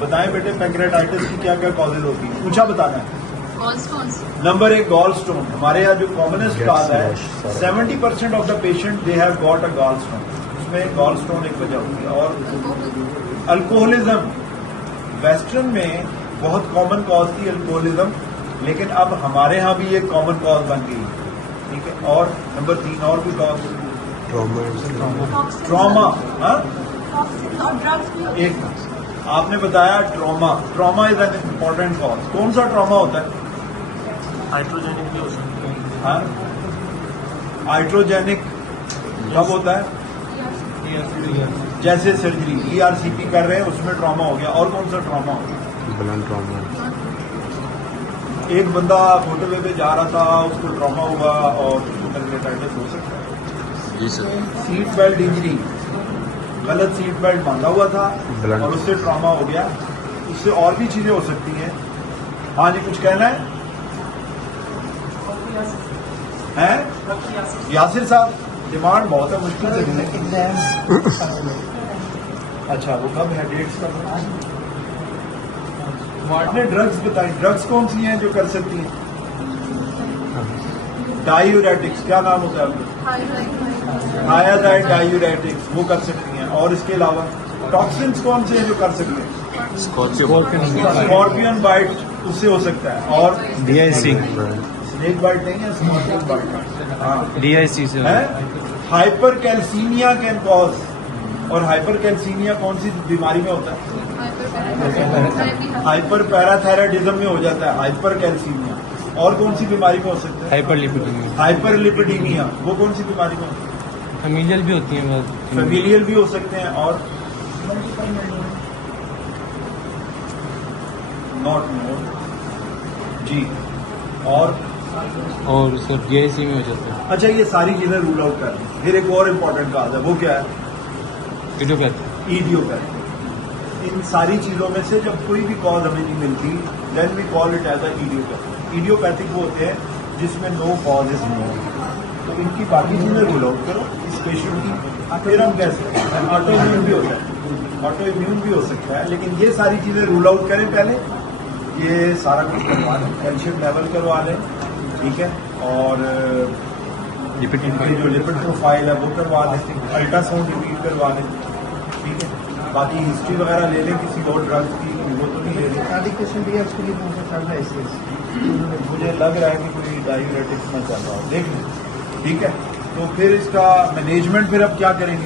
बताएं बेटे पैंक्रेटाइटिस की क्या क्या कॉजेज होती है, पूछा बताना है। Gallstones. नंबर 1 गॉल स्टोन, हमारे यहाँ जो कॉमनेस्ट काज है 70% of the patient they have got a gallstone, उसमें गॉल स्टोन एक वजह होती है। और अल्कोहलिज्म, वेस्टर्न में बहुत कॉमन कॉज थी अल्कोहलिज्म, लेकिन अब हमारे यहाँ भी एक कॉमन कॉज बन गई, ठीक है। और नंबर 3 और भी कॉज, ट्रॉमा। एक आपने बताया trauma, trauma is an important cause. कौन सा ट्रॉमा होता है? हाइड्रोजेनिक भी हो सकता है। हाँ, हाइड्रोजेनिक कब होता है? जैसे सर्जरी ERCP कर रहे हैं उसमें ट्रॉमा हो गया। और कौन सा ट्रॉमा हो गया? Blunt trauma. एक बंदा मोटरवे पे जा रहा था, उसको ट्रॉमा हुआ और उसको पैंक्रेटाइटिस हो सकता है। जी सर। सीट बेल्ट इंजरी, गलत सीट बेल्ट बांधा हुआ था और उससे ट्रॉमा हो गया। उससे और भी चीजें हो सकती हैं। हाँ जी, कुछ कहना है? हैं? यासिर साहब, डिमांड बहुत है, मुश्किल से मिलेगी। अच्छा, वो कब है? डेट्स कब है? आपने ड्रग्स बताई, ड्रग्स कौन सी हैं जो कर सकती हैं? डायूरेटिक्स, क्या नाम होता है आपका? थायाजाइड डायूरेटिक्स, वो कर सकती हैं। और इसके अलावा टॉक्सिन्स कौन से हैं जो कर सकते हैं? स्कॉर्पियन बाइट, उससे हो सकता है। और DIC, स्नेक बाइट नहीं है, स्कॉर्पियन बाइट। हाँ, DIC से है। हाइपर कैल्सीमिया कैन कॉज, और हाइपर कैल्सीमिया कौन सी बीमारी में होता है? हाइपर पैराथायराइडिज्म में हो जाता है हाइपर कैल्सीमिया। और कौन सी बीमारी में हो सकता है? हाइपरलिपिडेमिया। हाइपरलिपिडीमिया, वो कौन सी बीमारी में होती है? फेमिलियल भी होती है। फेमिलियल भी हो सकते हैं। और नॉट मोर जी। और सर DIC में हो जाता है। अच्छा, ये सारी चीजें रूल आउट कर दी। फिर एक और इम्पोर्टेंट काज है, वो क्या है? इडियोपैथी। इडियोपैथी। इन सारी चीजों में से जब कोई भी कॉज हमें नहीं मिलती, then we call it as a idiopathy. Idiopathic वो होते हैं जिसमें नो कॉज इज नो। तो इनकी बाकी चीजें रूल आउट करो इस पेशेंट की, फिर हम कह सकते हैं। ऑटो इम्यून भी होता है, ऑटो इम्यून भी हो सकता है, लेकिन ये सारी चीजें रूल आउट करें पहले। ये सारा कुछ करवा लें, कैल्शियम लेवल करवा लें, ठीक है। और इनकी जो लिपिड प्रोफाइल है वो करवा लें, अल्ट्रासाउंड रिपीट करवा लें, ठीक है। बाकी हिस्ट्री वगैरह ले लें किसी और ड्रग्स की, वो तो नहीं ले लें। मुझे लग रहा है कि कोई डायूरेटिक्स में चल रहा हो, देख लें, ठीक है। तो फिर इसका मैनेजमेंट फिर अब क्या करेंगे?